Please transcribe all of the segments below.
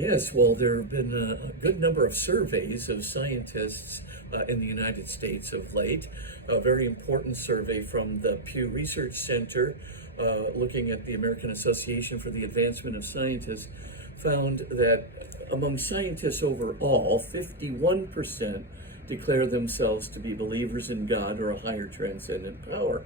Yes, well, there have been a good number of surveys of scientists in the United States of late. A very important survey from the Pew Research Center, looking at the American Association for the Advancement of Scientists, found that among scientists overall, 51% declare themselves to be believers in God or a higher transcendent power.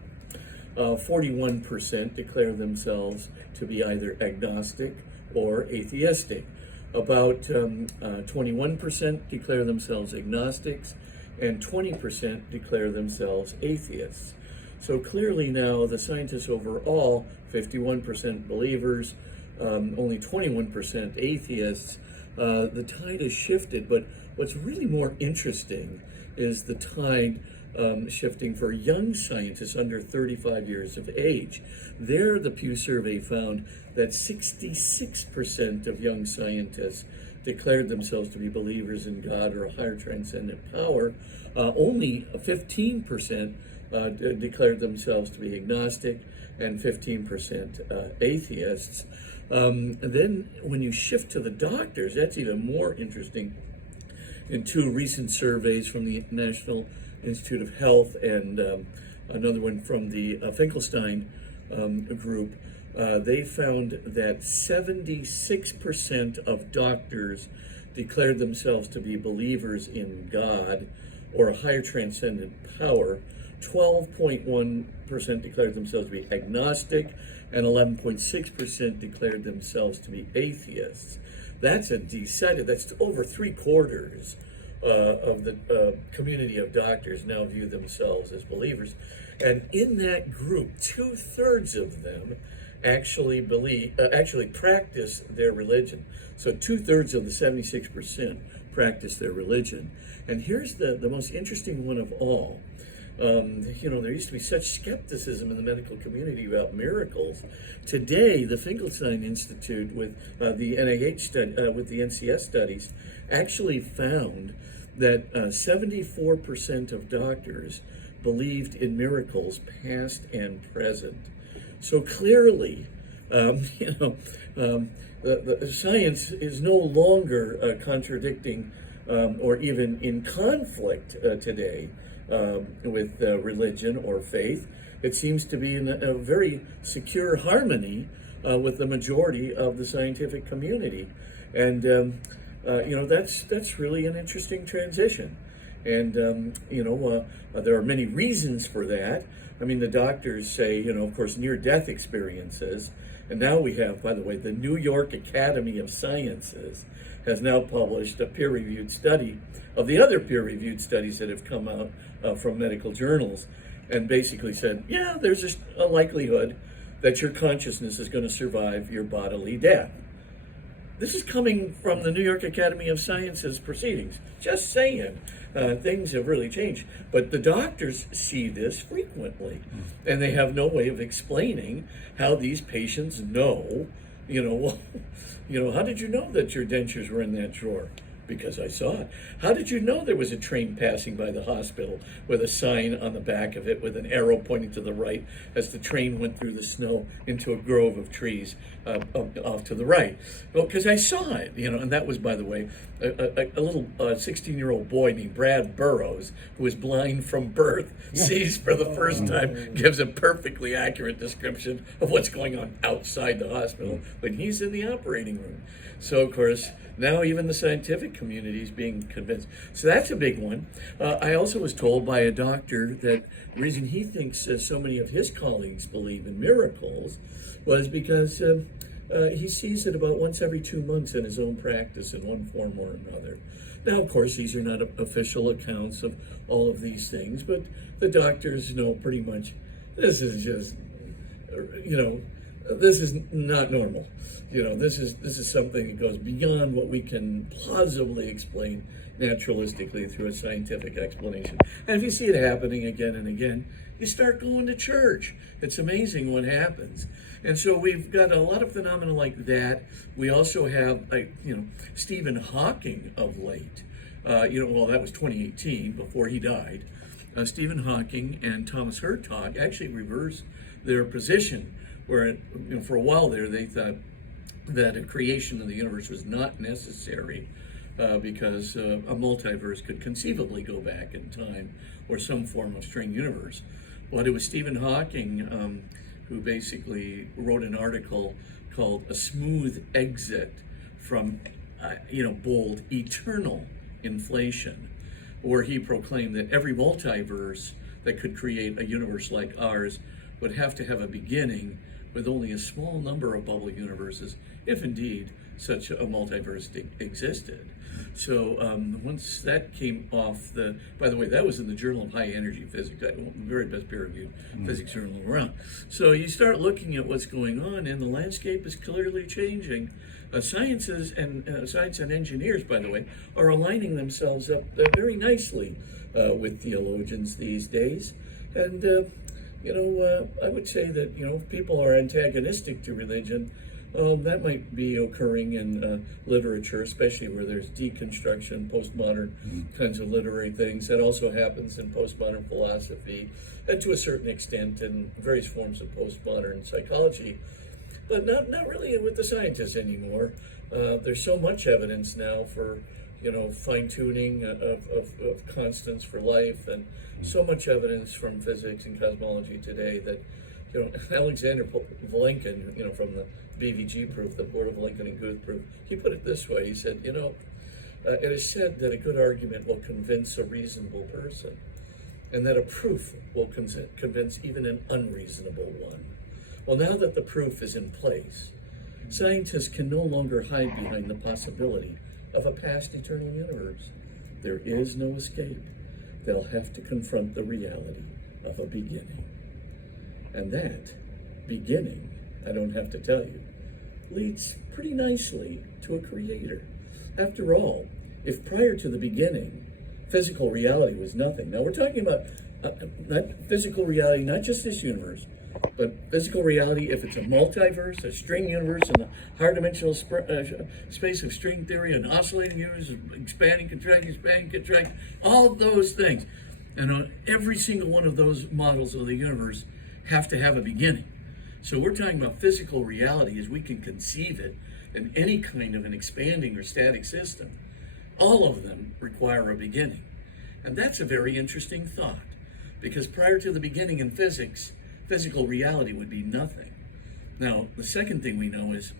41% declare themselves to be either agnostic or atheistic. About 21% declare themselves agnostics, and 20% declare themselves atheists. So clearly now the scientists overall, 51% believers, only 21% atheists. The tide has shifted, but what's really more interesting is the tide shifting for young scientists under 35 years of age. There, the Pew survey found that 66% of young scientists declared themselves to be believers in God or a higher transcendent power. Only 15% declared themselves to be agnostic, and 15% atheists. And then when you shift to the doctors, that's even more interesting. In two recent surveys from the National Institute of Health and another one from the Finkelstein group, they found that 76% of doctors declared themselves to be believers in God or a higher transcendent power. 12.1% declared themselves to be agnostic, and 11.6% declared themselves to be atheists. That's that's over 3/4 of the community of doctors now view themselves as believers. And in that group, 2/3 of them actually practice their religion. So 2/3 of the 76% practice their religion. And here's the most interesting one of all. There used to be such skepticism in the medical community about miracles. Today, the Finkelstein Institute with the NIH study, with the NCS studies, actually found that 74% of doctors believed in miracles, past and present. So clearly, the science is no longer contradicting or even in conflict today with religion or faith. It seems to be in a very secure harmony with the majority of the scientific community, and that's really an interesting transition. And there are many reasons for that. I mean, the doctors say, of course, near-death experiences. And now we have, by the way, the New York Academy of Sciences has now published a peer-reviewed study of the other peer-reviewed studies that have come out from medical journals, and basically said, yeah, there's a likelihood that your consciousness is going to survive your bodily death. This is coming from the New York Academy of Sciences proceedings. Just saying, things have really changed. But the doctors see this frequently, and they have no way of explaining how these patients know, how did you know that your dentures were in that drawer? Because I saw it. How did you know there was a train passing by the hospital with a sign on the back of it with an arrow pointing to the right as the train went through the snow into a grove of trees off to the right? Well, because I saw it, and that was, by the way, a little 16-year-old boy named Brad Burroughs, who was blind from birth, sees for the first time, gives a perfectly accurate description of what's going on outside the hospital when he's in the operating room. So, of course, now even the scientific community is being convinced. So that's a big one. I also was told by a doctor that the reason he thinks so many of his colleagues believe in miracles was because he sees it about once every 2 months in his own practice in one form or another. Now, of course, these are not official accounts of all of these things, but the doctors know pretty much this is just, this is not normal. This is something that goes beyond what we can plausibly explain naturalistically through a scientific explanation. And if you see it happening again and again, you start going to church. It's amazing what happens. And so we've got a lot of phenomena like that. We also have, Stephen Hawking of late. That was 2018, before he died. Stephen Hawking and Thomas Hertog actually reversed their position, where for a while there they thought that a creation of the universe was not necessary because a multiverse could conceivably go back in time, or some form of string universe. But it was Stephen Hawking who basically wrote an article called "A Smooth Exit from, bold eternal inflation," where he proclaimed that every multiverse that could create a universe like ours would have to have a beginning with only a small number of bubble universes, if indeed such a multiverse existed. So once that came off by the way, that was in the Journal of High Energy Physics, the very best peer-reviewed physics journal around. So you start looking at what's going on, and the landscape is clearly changing. Science and engineers, by the way, are aligning themselves up very nicely with theologians these days. And I would say that if people are antagonistic to religion, that might be occurring in literature, especially where there's deconstruction, postmodern kinds of literary things. That also happens in postmodern philosophy, and to a certain extent in various forms of postmodern psychology, but not really with the scientists anymore. There's so much evidence now for fine-tuning of constants for life, and so much evidence from physics and cosmology today that Alexander Vilenkin, from the BVG proof, the Board of Vilenkin and Guth proof, he put it this way. He said, it is said that a good argument will convince a reasonable person, and that a proof will convince even an unreasonable one. Well, now that the proof is in place, scientists can no longer hide behind the possibility of a past eternal universe. There is no escape. They'll have to confront the reality of a beginning. And that beginning, I don't have to tell you, leads pretty nicely to a creator. After all, if prior to the beginning, physical reality was nothing. Now we're talking about not physical reality, not just this universe, but physical reality, if it's a multiverse, a string universe, in the higher dimensional space of string theory, an oscillating universe, expanding, contract, all of those things. And every single one of those models of the universe have to have a beginning. So we're talking about physical reality as we can conceive it in any kind of an expanding or static system. All of them require a beginning. And that's a very interesting thought, because prior to the beginning in physics, physical reality would be nothing. Now, the second thing we know is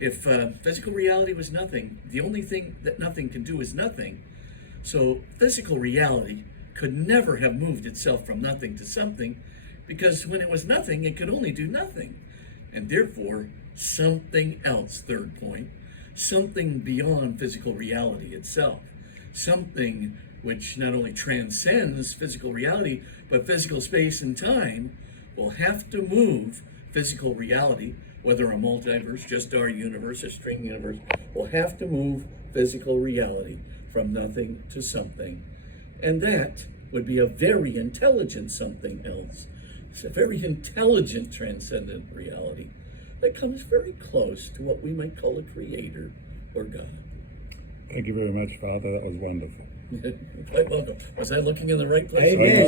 if physical reality was nothing, the only thing that nothing can do is nothing. So physical reality could never have moved itself from nothing to something, because when it was nothing, it could only do nothing. And therefore, something else, third point, something beyond physical reality itself, something which not only transcends physical reality, but physical space and time, will have to move physical reality, whether a multiverse, just our universe, a string universe, will have to move physical reality from nothing to something. And that would be a very intelligent something else. It's a very intelligent, transcendent reality that comes very close to what we might call a creator or God. Thank you very much, Father. That was wonderful. Quite welcome. Was I looking in the right place? Amen.